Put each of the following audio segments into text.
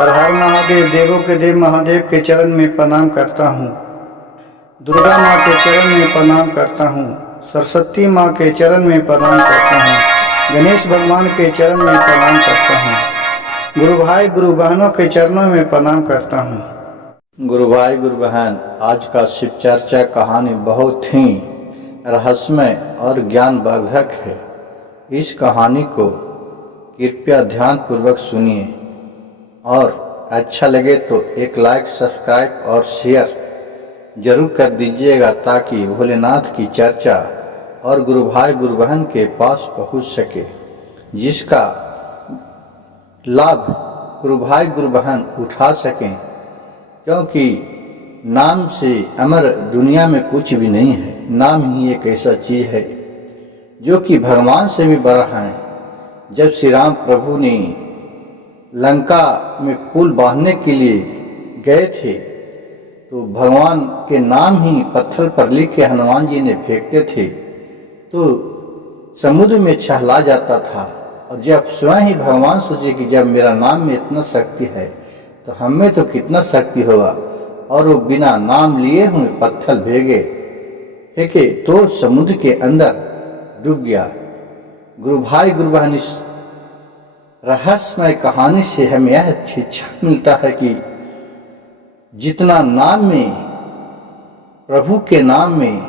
हर हर महादेव, देवों के देव महादेव के चरण में प्रणाम करता हूँ। दुर्गा माँ के चरण में प्रणाम करता हूँ। सरस्वती माँ के चरण में प्रणाम करता हूँ। गणेश भगवान के चरण में प्रणाम करता हूँ। गुरु भाई गुरु बहनों के चरणों में प्रणाम करता हूँ। गुरु भाई गुरु बहन, आज का शिव चर्चा कहानी बहुत ही रहस्यमय और ज्ञानवर्धक है। इस कहानी को कृपया ध्यान पूर्वक सुनिए और अच्छा लगे तो एक लाइक, सब्सक्राइब और शेयर जरूर कर दीजिएगा ताकि भोलेनाथ की चर्चा और गुरु भाई गुरु बहन के पास पहुंच सके, जिसका लाभ गुरु भाई गुरु बहन उठा सकें। क्योंकि नाम से अमर दुनिया में कुछ भी नहीं है। नाम ही एक ऐसा चीज है जो कि भगवान से भी बड़ा है। जब श्री राम प्रभु ने लंका में पुल बांधने के लिए गए थे तो भगवान के नाम ही पत्थर पर लिख के हनुमान जी ने फेंकते थे तो समुद्र में छहला जाता था। और जब स्वयं ही भगवान सोचे कि जब मेरा नाम में इतना शक्ति है तो हमें तो कितना शक्ति होगा, और वो बिना नाम लिए हुए पत्थर फेंके तो समुद्र के अंदर डूब गया। गुरु भाई गुरु बहन, इस रहस्यमय कहानी से हमें यह शिक्षा मिलता है कि जितना नाम में, प्रभु के नाम में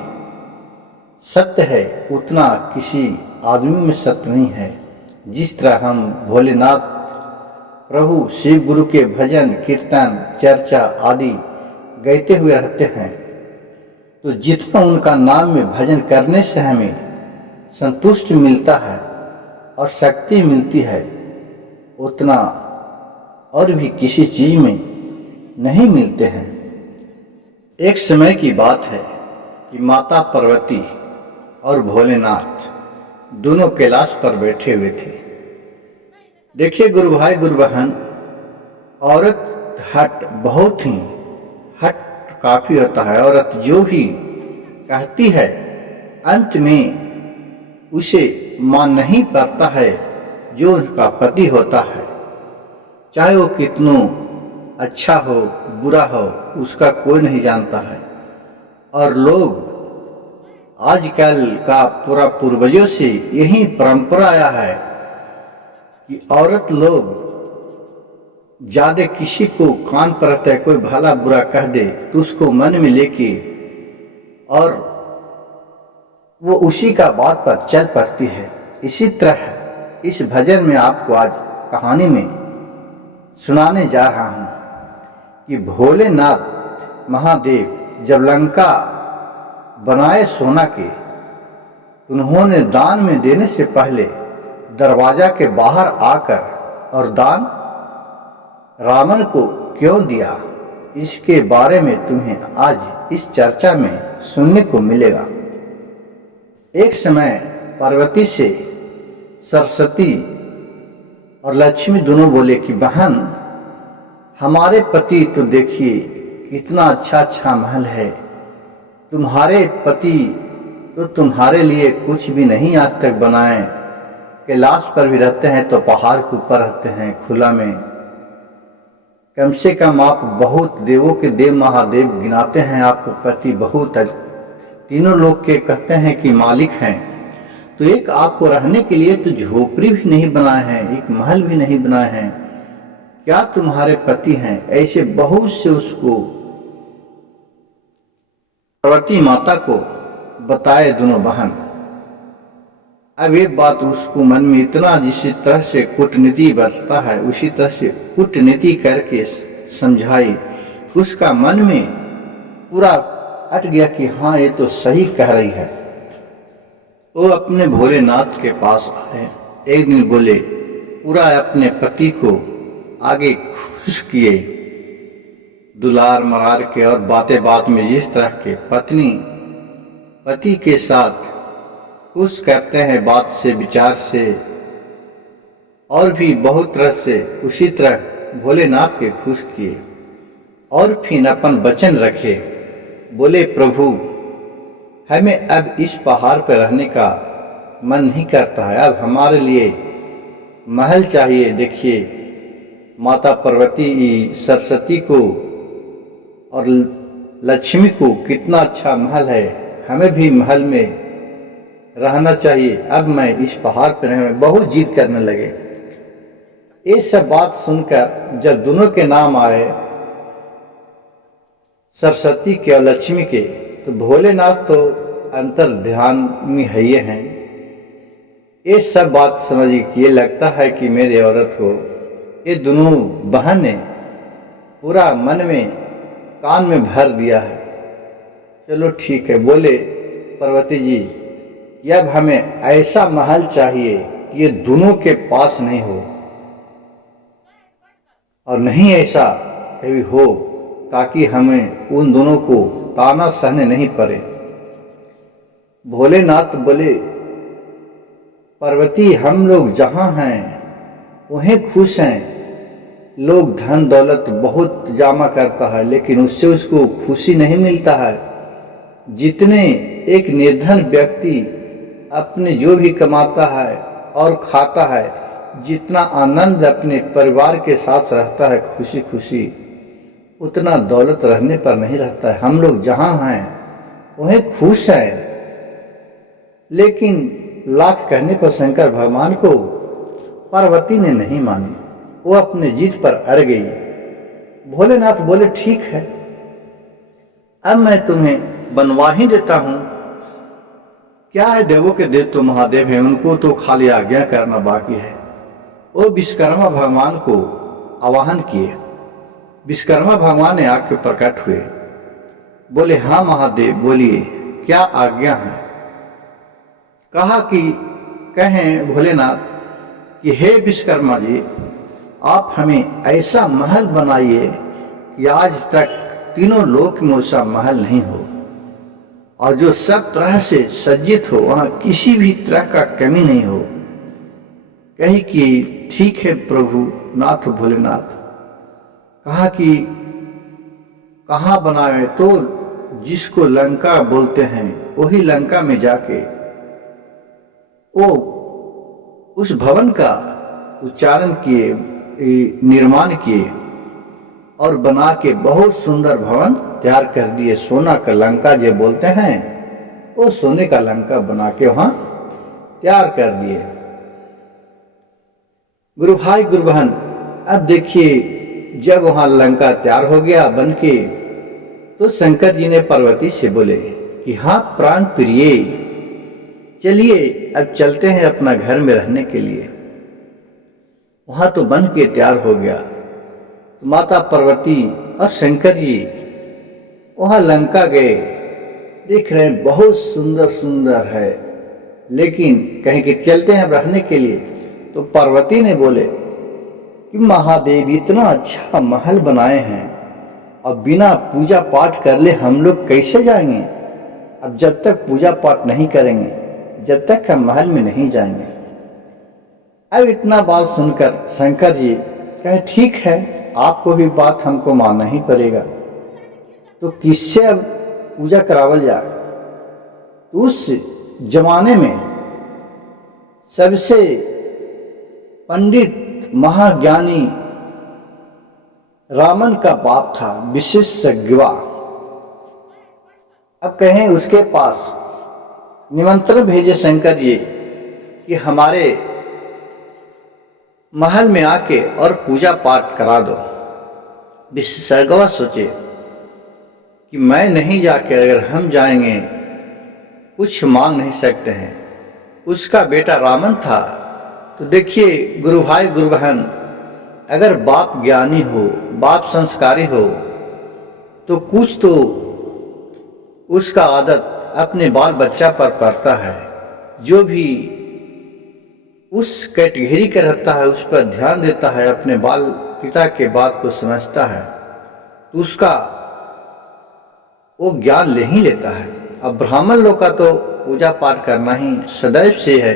सत्य है उतना किसी आदमी में सत्य नहीं है। जिस तरह हम भोलेनाथ प्रभु शिव गुरु के भजन कीर्तन चर्चा आदि गाते हुए रहते हैं तो जितना उनका नाम में भजन करने से हमें संतुष्ट मिलता है और शक्ति मिलती है, उतना और भी किसी चीज में नहीं मिलते हैं। एक समय की बात है कि माता पार्वती और भोलेनाथ दोनों कैलाश पर बैठे हुए थे। देखिए गुरु भाई गुरु बहन, औरत हट बहुत ही हट काफी होता है। औरत जो भी कहती है अंत में उसे मान नहीं पाता है जो उसका पति होता है। चाहे वो कितना अच्छा हो बुरा हो उसका कोई नहीं जानता है। और लोग आजकल का पूरा पूर्वजों से यही परंपरा आया है कि औरत लोग ज्यादा किसी को कान पर रहता है, कोई भला बुरा कह दे तो उसको मन में लेके और वो उसी का बात पर चल पड़ती है। इसी तरह इस भजन में आपको आज कहानी में सुनाने जा रहा हूं कि भोलेनाथ महादेव जब लंका बनाए सोना के, उन्होंने दान में देने से पहले दरवाजा के बाहर आकर और दान रावण को क्यों दिया, इसके बारे में तुम्हें आज इस चर्चा में सुनने को मिलेगा। एक समय पार्वती से सरस्वती और लक्ष्मी दोनों बोले कि बहन, हमारे पति तो देखिए कितना अच्छा महल है, तुम्हारे पति तो तुम्हारे लिए कुछ भी नहीं आज तक बनाए। कैलाश पर भी रहते हैं तो पहाड़ के ऊपर रहते हैं खुला में। कम से कम आप बहुत देवों के देव महादेव गिनाते हैं, आपको पति बहुत तीनों लोग के कहते हैं कि मालिक हैं। तो एक आपको रहने के लिए तो झोपड़ी भी नहीं बनाए हैं, एक महल भी नहीं बनाए हैं, क्या तुम्हारे पति हैं? ऐसे बहुत से उसको पार्वती माता को बताए दोनों बहन। अब एक बात उसको मन में इतना, जिस तरह से कूटनीति बरतता है उसी तरह से कूटनीति करके समझाई, उसका मन में पूरा अट गया कि हाँ ये तो सही कह रही है। वो अपने भोलेनाथ के पास आए। एक दिन बोले, पूरा अपने पति को आगे खुश किए दुलार मरार के, और बातें बात में जिस तरह के पत्नी पति के साथ खुश करते हैं बात से विचार से और भी बहुत तरह से, उसी तरह भोलेनाथ के खुश किए। और फिर अपन वचन रखे, बोले प्रभु हमें अब इस पहाड़ पर रहने का मन नहीं करता है, अब हमारे लिए महल चाहिए। देखिए माता पार्वती सरस्वती को और लक्ष्मी को कितना अच्छा महल है, हमें भी महल में रहना चाहिए। अब मैं इस पहाड़ पर रहने में बहुत जिद करने लगे। ये सब बात सुनकर जब दोनों के नाम आए, सरस्वती के और लक्ष्मी के, तो भोलेनाथ तो अंतर ध्यान में है ये हैं। ये सब बात समझिए कि ये लगता है कि मेरी औरत को ये दोनों बहन ने पूरा मन में कान में भर दिया है। चलो ठीक है, बोले पार्वती जी, अब हमें ऐसा महल चाहिए कि ये दोनों के पास नहीं हो और नहीं ऐसा कभी हो ताकि हमें उन दोनों को ताना सहने नहीं पड़े। भोलेनाथ बोले, पार्वती हम लोग जहाँ हैं वहीं खुश हैं। लोग धन दौलत बहुत जमा करता है लेकिन उससे उसको खुशी नहीं मिलता है। जितने एक निर्धन व्यक्ति अपने जो भी कमाता है और खाता है, जितना आनंद अपने परिवार के साथ रहता है खुशी खुशी, उतना दौलत रहने पर नहीं रहता है। हम लोग जहाँ हैं वहीं खुश हैं। लेकिन लाख कहने पर शंकर भगवान को पार्वती ने नहीं मानी, वो अपने जिद पर अड़ गई। भोलेनाथ बोले, ठीक है, अब मैं तुम्हें बनवा ही देता हूं। क्या है, देवों के देव तो महादेव हैं, उनको तो खाली आज्ञा करना बाकी है। वो विश्वकर्मा भगवान को आवाहन किए। विश्वकर्मा भगवान ने आके प्रकट हुए, बोले, हाँ महादेव बोलिए, क्या आज्ञा है। कहा कि कहें भोलेनाथ कि हे विश्वकर्मा जी, आप हमें ऐसा महल बनाइए कि आज तक तीनों लोक में ऐसा महल नहीं हो और जो सब तरह से सज्जित हो, वहां किसी भी तरह का कमी नहीं हो। कही कि ठीक है प्रभु नाथ भोलेनाथ। कहा कि कहाँ बनाए, तो जिसको लंका बोलते हैं वही लंका में जाके वो उस भवन का उच्चारण किए, निर्माण किए और बना के बहुत सुंदर भवन तैयार कर दिए। सोना का लंका जो बोलते हैं, वो सोने का लंका बना के वहां तैयार कर दिए। गुरु भाई गुरु बहन, अब देखिए जब वहां लंका तैयार हो गया बन के, तो शंकर जी ने पार्वती से बोले कि हाँ प्राण प्रिय, चलिए अब चलते हैं अपना घर में रहने के लिए। वहां तो बन के तैयार हो गया। तो माता पार्वती और शंकर जी वहां लंका गए। देख रहे हैं बहुत सुंदर सुंदर है, लेकिन कहीं कि चलते हैं रहने के लिए। तो पार्वती ने बोले कि महादेव इतना अच्छा महल बनाए हैं और बिना पूजा पाठ कर ले हम लोग कैसे जाएंगे। अब जब तक पूजा पाठ नहीं करेंगे, जब तक हम महल में नहीं जाएंगे। अब इतना बात सुनकर शंकर जी कहे, ठीक है, आपको भी बात हमको मानना ही पड़ेगा। तो किससे अब पूजा करावल जाए। तो उस जमाने में सबसे पंडित महाज्ञानी रावण का बाप था, विशेषज्ञवा। अब कहें उसके पास निमंत्रण भेजे शंकर जी कि हमारे महल में आके और पूजा पाठ करा दो। विशेषज्ञवा सोचे कि मैं नहीं जाके, अगर हम जाएंगे कुछ मांग नहीं सकते हैं। उसका बेटा रावण था। तो देखिए गुरु भाई गुरु बहन, अगर बाप ज्ञानी हो, बाप संस्कारी हो, तो कुछ तो उसका आदत अपने बाल बच्चा पर पड़ता है। जो भी उस कैटेगरी का रहता है उस पर ध्यान देता है, अपने बाल पिता के बात को समझता है, तो उसका वो ज्ञान ले ही लेता है। अब ब्राह्मण लोग का तो पूजा पाठ करना ही सदैव से है।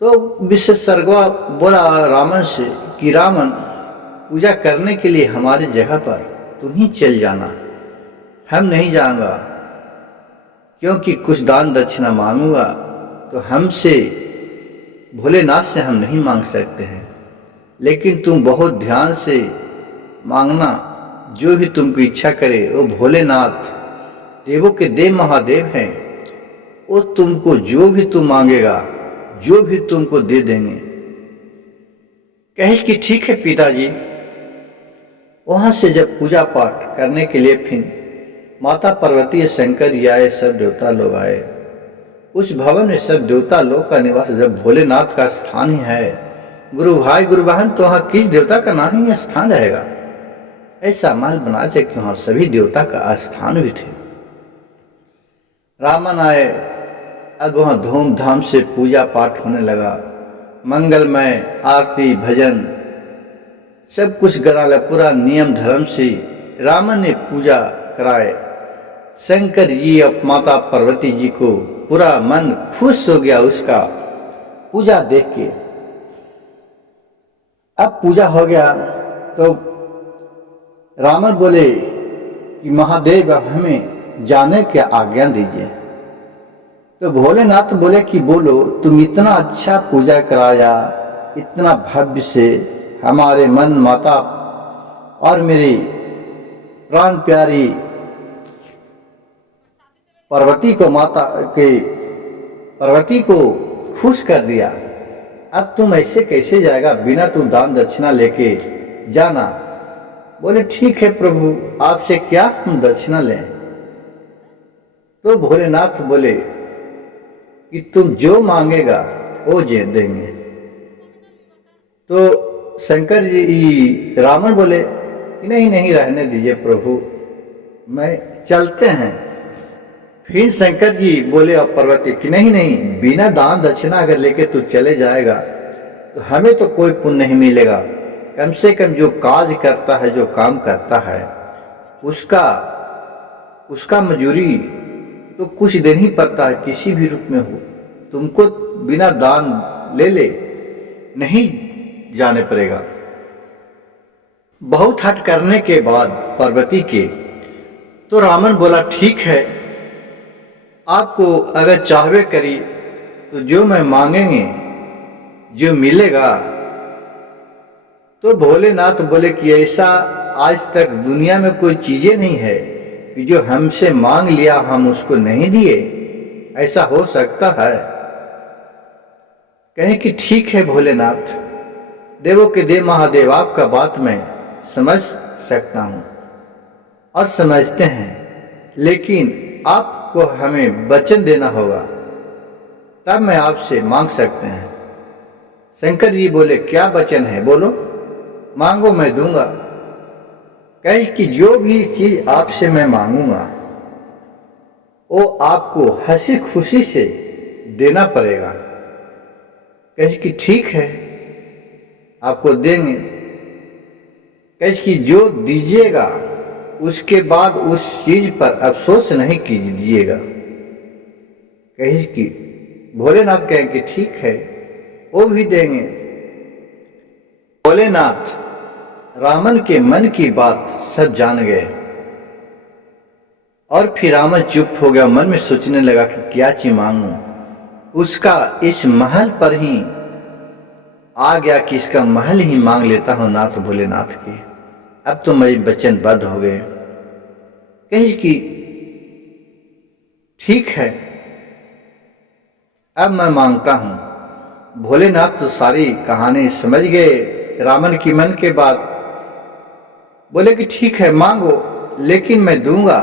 तो विशेषज्ञ बोला रावण से कि रावण, पूजा करने के लिए हमारे जगह पर तुम ही चल जाना, हम नहीं जाऊंगा, क्योंकि कुछ दान दक्षिणा मांगूंगा तो हमसे भोलेनाथ से हम नहीं मांग सकते हैं। लेकिन तुम बहुत ध्यान से मांगना, जो भी तुमको इच्छा करे। वो भोलेनाथ देवों के देव महादेव हैं, वो तुमको जो भी तुम मांगेगा, जो भी तुमको दे देंगे। कहे कि ठीक है पिताजी। वहां से जब पूजा पाठ करने के लिए फिर माता पार्वती शंकर जी आए, सब देवता लोग आए। उस भवन में सब देवता लोग का निवास, जब भोलेनाथ का स्थान ही है, गुरु भाई गुरु बहन, तो वहां किस देवता का ना ही स्थान रहेगा। ऐसा महल बना थे कि वहां सभी देवता का स्थान भी थे। रावण आए, अब वहां धूमधाम से पूजा पाठ होने लगा। मंगलमय आरती भजन सब कुछ करा, पूरा नियम धर्म से रावण ने पूजा कराए। शंकर जी और माता पार्वती जी को पूरा मन खुश हो गया उसका पूजा देख के। अब पूजा हो गया तो रावण बोले कि महादेव अब हमें जाने की आज्ञा दीजिए। तो भोलेनाथ बोले कि बोलो, तुम इतना अच्छा पूजा कराया, इतना भव्य से, हमारे मन माता और मेरी प्राण प्यारी पार्वती को खुश कर दिया। अब तुम ऐसे कैसे जाएगा, बिना तुम दान दक्षिणा लेके जाना। बोले ठीक है प्रभु, आपसे क्या हम दक्षिणा लें। तो भोलेनाथ बोले कि तुम जो मांगेगा वो देंगे। तो शंकर जी रावण बोले कि नहीं नहीं, रहने दीजिए प्रभु, मैं चलते हैं। फिर शंकर जी बोले और पार्वती कि नहीं नहीं, बिना दान दक्षिणा अगर लेके तू चले जाएगा तो हमें तो कोई पुण्य नहीं मिलेगा। कम से कम जो काज करता है, जो काम करता है, उसका मजूरी तो कुछ दिन ही पड़ता है, किसी भी रूप में हो। तुमको बिना दान ले नहीं जाने पड़ेगा। बहुत हट करने के बाद पार्वती के, तो रावण बोला ठीक है, आपको अगर चाहवे करी तो जो मैं मांगेंगे जो मिलेगा। तो भोलेनाथ बोले कि ऐसा आज तक दुनिया में कोई चीजें नहीं है कि जो हमसे मांग लिया हम उसको नहीं दिए। ऐसा हो सकता है? कहें कि ठीक है भोलेनाथ, देवों के देव महादेव, आपका बात मैं समझ सकता हूं और समझते हैं, लेकिन आपको हमें वचन देना होगा, तब मैं आपसे मांग सकते हैं। शंकर जी बोले क्या वचन है, बोलो, मांगो मैं दूंगा। कहे कि जो भी चीज आपसे मैं मांगूंगा वो आपको हंसी खुशी से देना पड़ेगा। कहे कि ठीक है, आपको देंगे। कहे कि जो दीजिएगा उसके बाद उस चीज पर अफसोस नहीं कीजिएगा। कहे कि भोलेनाथ कहें कि ठीक है, वो भी देंगे। भोलेनाथ रावण के मन की बात सब जान गए और फिर रावण चुप हो गया, मन में सोचने लगा कि क्या चीज मांगू। उसका इस महल पर ही आ गया कि इसका महल ही मांग लेता हूं नाथ भोलेनाथ की। अब तो मेरे वचनबद्ध हो गए। कहे कि ठीक है, अब मैं मांगता हूं। भोलेनाथ तो सारी कहानी समझ गए रावण की मन के बात। बोले कि ठीक है, मांगो, लेकिन मैं दूंगा।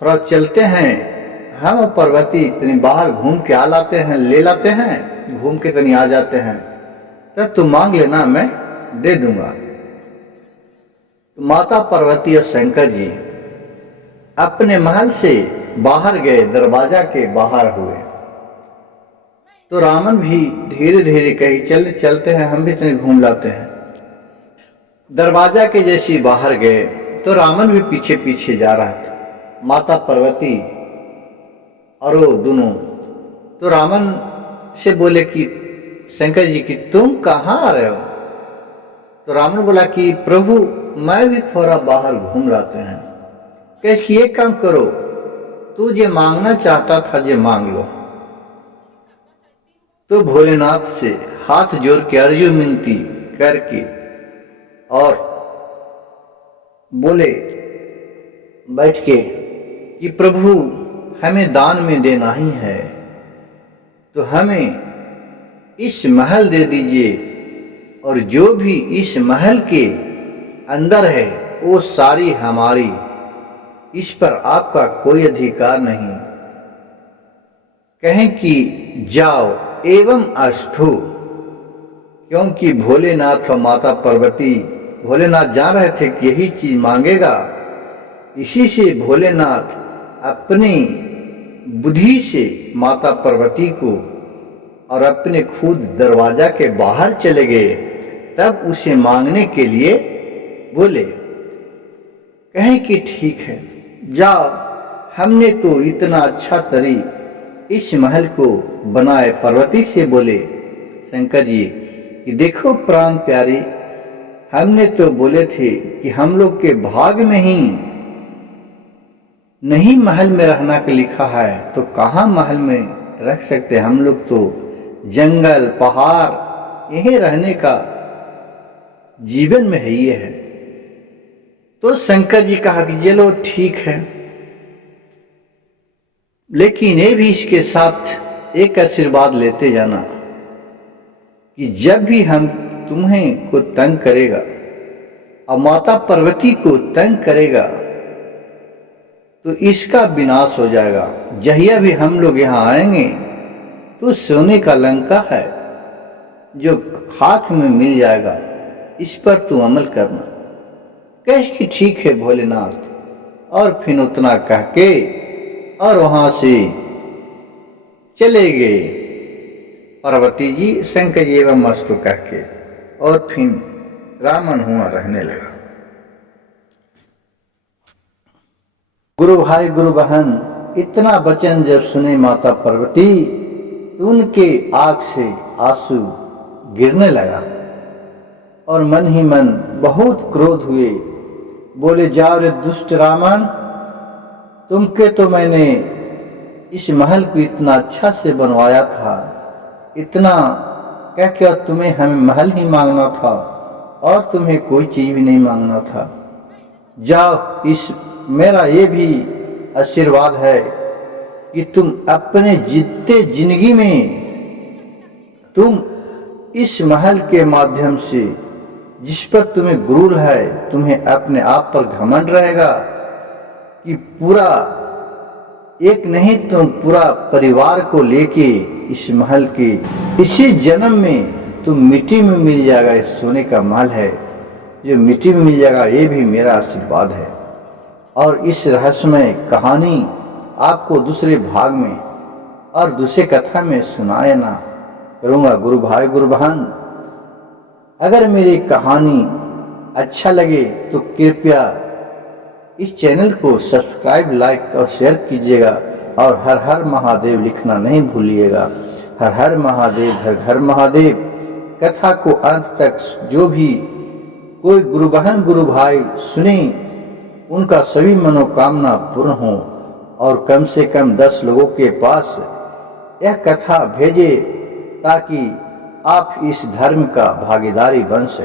थोड़ा चलते हैं हम और पार्वती, तनी बाहर घूम के आ लाते हैं, ले लाते हैं, घूम के तनी आ जाते हैं, तब तू मांग लेना, मैं दे दूंगा। तो माता पार्वती और शंकर जी अपने महल से बाहर गए, दरवाजा के बाहर हुए। तो रावण भी धीरे धीरे कही चलते हैं, हम भी तनी घूम लाते हैं। दरवाजा के जैसे बाहर गए तो रावण भी पीछे पीछे जा रहा था, माता पार्वती और वो दोनों। तो रावण से बोले कि शंकर जी की तुम कहाँ आ रहे हो? तो रावण बोला कि प्रभु मैं भी थोड़ा बाहर घूम लाते हैं। कैसे कि एक काम करो, तू जो मांगना चाहता था जो मांग लो। तो भोलेनाथ से हाथ जोड़ के अर्जू विनती करके और बोले बैठ के कि प्रभु हमें दान में देना ही है, तो हमें इस महल दे दीजिए, और जो भी इस महल के अंदर है वो सारी हमारी, इस पर आपका कोई अधिकार नहीं। कहें कि जाओ एवं अष्टो, क्योंकि भोलेनाथ और माता पार्वती, भोलेनाथ जान रहे थे कि यही चीज मांगेगा। इसी से भोलेनाथ अपनी बुद्धि से माता पार्वती को और अपने खुद दरवाजा के बाहर चले गए, तब उसे मांगने के लिए बोले। कहें कि ठीक है जाओ, हमने तो इतना अच्छा तरी इस महल को बनाए। पार्वती से बोले शंकर जी कि देखो प्राण प्यारी, हमने तो बोले थे कि हम लोग के भाग में ही नहीं महल में रहना के लिखा है, तो कहाँ महल में रख सकते। हम लोग तो जंगल पहाड़ यही रहने का जीवन में है ये है। तो शंकर जी कहा कि चलो ठीक है, लेकिन ये भी इसके साथ एक आशीर्वाद लेते जाना कि जब भी हम तुम्हें को तंग करेगा और माता पार्वती को तंग करेगा तो इसका विनाश हो जाएगा। जहिया भी हम लोग यहाँ आएंगे तो सोने का लंका है जो खाक में मिल जाएगा, इस पर तू अमल करना। कह कि ठीक है भोलेनाथ, और फिर उतना कह के और वहां से चले गए पार्वती जी शंकर जी एवं मस्तु कह के, और फिर रामन हुआ रहने लगा। गुरु भाई गुरु बहन इतना वचन जब सुने माता पार्वती तो उनके आंख से आंसू गिरने लगा और मन ही मन बहुत क्रोध हुए। बोले जाओ रे दुष्ट रावण, तुमके तो मैंने इस महल को इतना अच्छा से बनवाया था, इतना क्या क्या तुम्हें हमें महल ही मांगना था और तुम्हें कोई चीज भी नहीं मांगना था। जाओ, इस मेरा ये भी आशीर्वाद है कि तुम अपने जीते जिंदगी में तुम इस महल के माध्यम से जिस पर तुम्हें गुरूर है, तुम्हें अपने आप पर घमंड रहेगा कि पूरा एक नहीं तुम पूरा परिवार को लेके इस महल के इसी जन्म में तुम मिट्टी में मिल जाएगा। इस सोने का महल है जो मिट्टी में मिल जाएगा, ये भी मेरा आशीर्वाद है। और इस रहस्यमय कहानी आपको दूसरे भाग में और दूसरे कथा में सुनाना करूँगा। गुरु भाई गुरु बहन, अगर मेरी कहानी अच्छा लगे तो कृपया इस चैनल को सब्सक्राइब, लाइक और शेयर कीजिएगा, और हर हर महादेव लिखना नहीं भूलिएगा। हर हर महादेव, हर घर महादेव कथा को अंत तक जो भी कोई गुरु बहन गुरु भाई सुने, उनका सभी मनोकामना पूर्ण हो, और कम से कम 10 लोगों के पास यह कथा भेजे ताकि आप इस धर्म का भागीदारी बन सके।